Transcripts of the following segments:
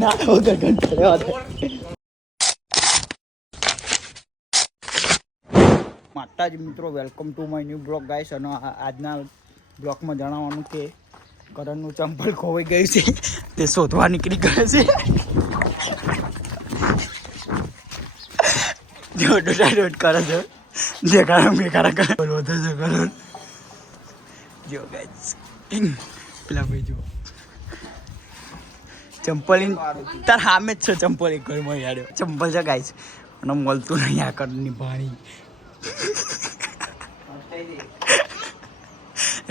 ના વગર ઘંટો લેવા દે. માતાજી મિત્રો, welcome to my new blog guys. અને આજના બ્લોગમાં જણાવવાનું કે કરણનું ચંપલ ખોવાઈ ગયું છે, તે શોધવા નીકળી ગયો છે. જો ડોટ કરે છે, જે કારણ કે કારણ વધે છે કરણ. જો ગાઈસ પેલા ભાઈ જો ચંપલ તાર સામે જ છે. ચંપલ એક ઘરમાં યાર ચંપલ છે ગાઈસ, અને મળતું નહીં આ કરની પાણી.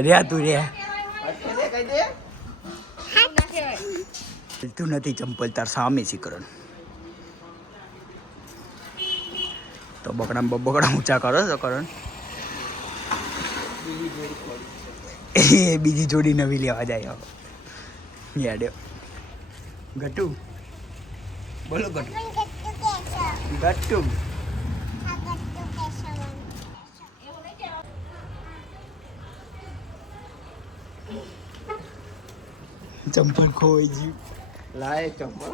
રહ્યા તું રહ્યા તું નથી ચંપલ તાર સામે છે કરણ. તો બકડા ઊંચા કરો છો કરણ. એ બીજી જોડી નવી લેવા જાય યાદ ગટુ બોલો ગટુ ગટુ ચંપલ ખોઈ ગયું. લાય ચંપલ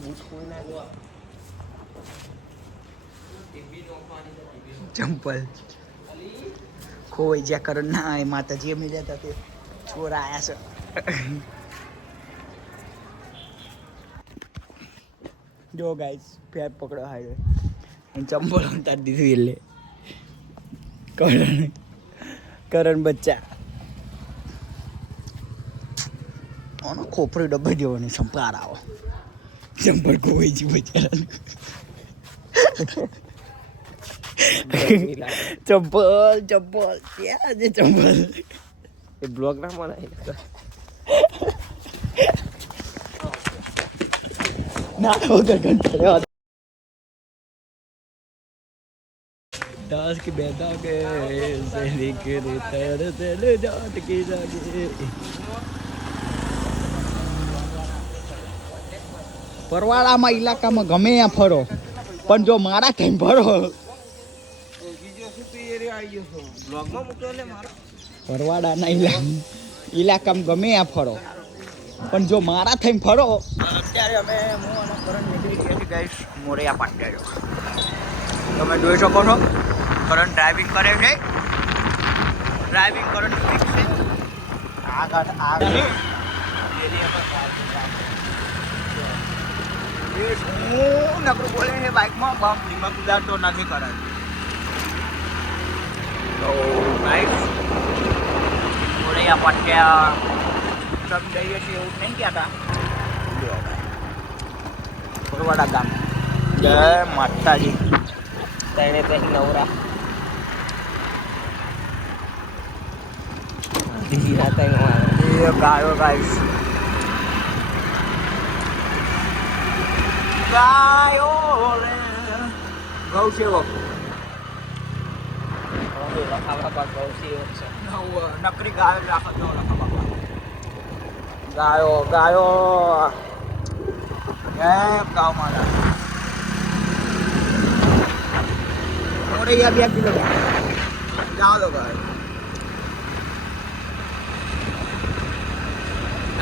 બૂટ ખોઈ નાખ્યો. ચંપલ ખોઈ જ્યાં કરણ ના એ માતાજી એમ જતા તે છોરા આયા છે. જો ગાઈસ પેર પકડો હાડે ચંપલ ઉતારી દીધું એટલે કરણ બચ્ચા ઓનો ખોપરી ડબ્બે દેવાની સંપાર આવો. ચંપલ ખોઈ ગયું બચારા. ચંપલ ક્યાં છે ચંપલ? એ બ્લોગ ના બનાવી ના વગર ઘંટો લેવા દે. 10 की बेदा के सैली के तेरे तेरे जाट की जागे. પરવાળામાં ઇલાકામાં ગમે ત્યાં ફરો, પણ જો મારા થઈને ફરો. પરવાળાના ઇલાકામાં ગમે ત્યાં ફરો, પણ જો મારા થઈને ફરો. અત્યારે અમે હું અને કરણ નીકળી ગયા છીએ ગાઈસ મોરિયા પાટિયા. તમે જોઈ શકો છો કરણ ડ્રાઇવિંગ કરે છે. ડ્રાઇવિંગ કરણ શીખ છે. આગળ હું નકરું બોલે છે બાઇકમાં બમ ધીમા કુદાડતો નથી કરે. તો ગાઈસ મોરિયા પાટિયા સબ જઈએ છીએ એવું નહીં કહેતા. પરવાડા ગામ. જય માતાજી. તેને પછી નવરા એ ગાયો ગાઈસ ગાયો રે ગૌ સેવક નકરી ગાયો રાખો તો ગાયો ગાવ મારા મોરૈયા 2 કિલો જાઓ લો ગાય.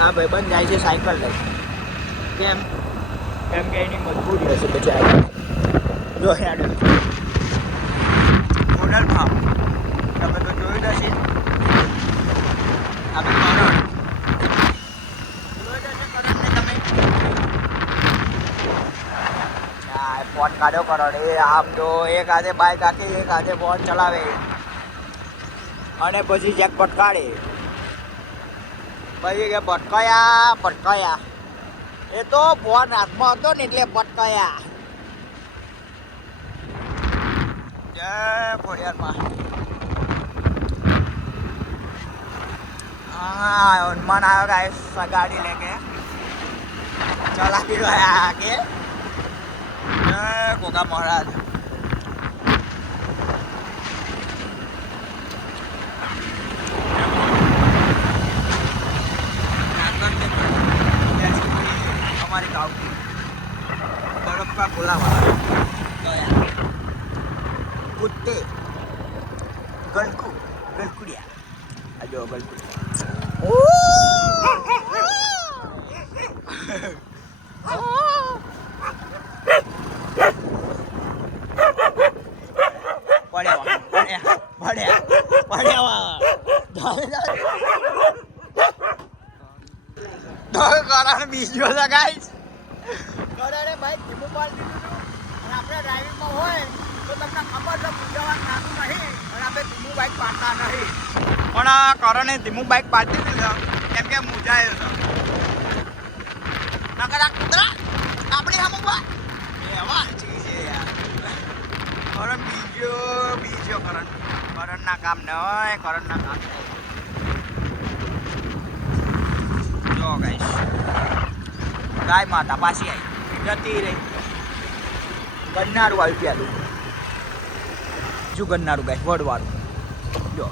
આ ભાઈ બંધ જાય છે સાયકલ લઈ. કેમ કે એની મજબૂરી હશે બચાવી. જો હેડ મોડલ ફાર્મ તમે તો જોયું હશે. આપણે કરણ જોયું હશે કરણને તમે. ફોન કાઢ્યો કરણ. એ આમ જો એક હાથે બાઇક આખી એક હાથે ફોન ચલાવે અને પછી જેકપોટ કાઢે. પછી કે પટકાયા. એ તો ફોન હાથમાં હતો ને એટલે પટકાયા. જય ખોડિયારમાં. હા હનુમાન આવ્યો ગાઈસ ગાડી લેકે ચલાવી રહ્યા આગે. જય ગોગા મહારાજ. हमारे गाँव की बर्फ का गोला वाला कुत्ते गलकुड़िया जो गलकुड़िया કારણ બીજો છે ગાઈસ. કરણે ભાઈ ધીમું પાડી દીધું હતું અને આપણે ડ્રાઇવિંગમાં હોય તો તમને ખબર છે મૂંઝાવા નાનું નહીં અને આપણે ધીમું બાઇક પાડતા નહીં. પણ કરણે ધીમું બાઇક પાડી દીધું છે કેમ કે મૂંઝાયો છે. નકર આ કૂતરા આપણી સામે એવા છે યાર. કરણ બીજો કરણના કામ નહીં, કરણના કામ નહીં. જો ગાઈસ ગાય માતા પાછી આવી જતી રહી. ગન્નારું આવ્યું પેલું. શું ગન્નારું ગાઈસ વડવાળું જો